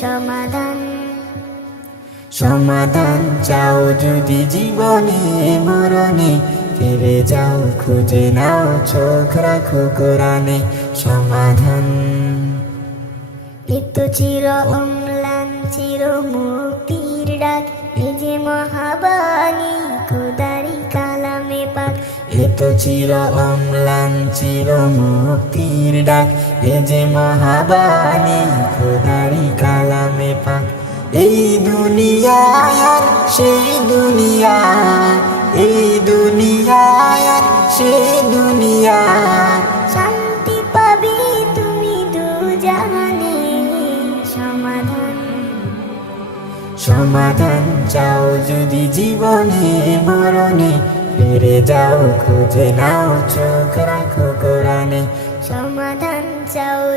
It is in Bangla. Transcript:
সমাধান। সমাধান চাও যদি জীবনে, মরণে, ফিরে যাও, খুঁজে নাও, চোখ রাখো কোরআনে সমাধান। লিপ্ত চির অম্লান, চির মুক্তির ডাক এ যে মহাবাণী এ তো চির অম্লান চির মুক্তির ডাক। এ যে মহাবাণী খোদারি কালামে পাক। এই দুনিয়ায় আর সেই দুনিয়া এই দুনিয়ায় আর সেই দুনিয়া শান্তি পাবে তুমি দু জাহানে সমাধান। সমাধান চাও যদি জীবনে মরণে। ফিরে যাও খুঁজে নাও চোখ রাখো কোরআনে। সমাধান চাও।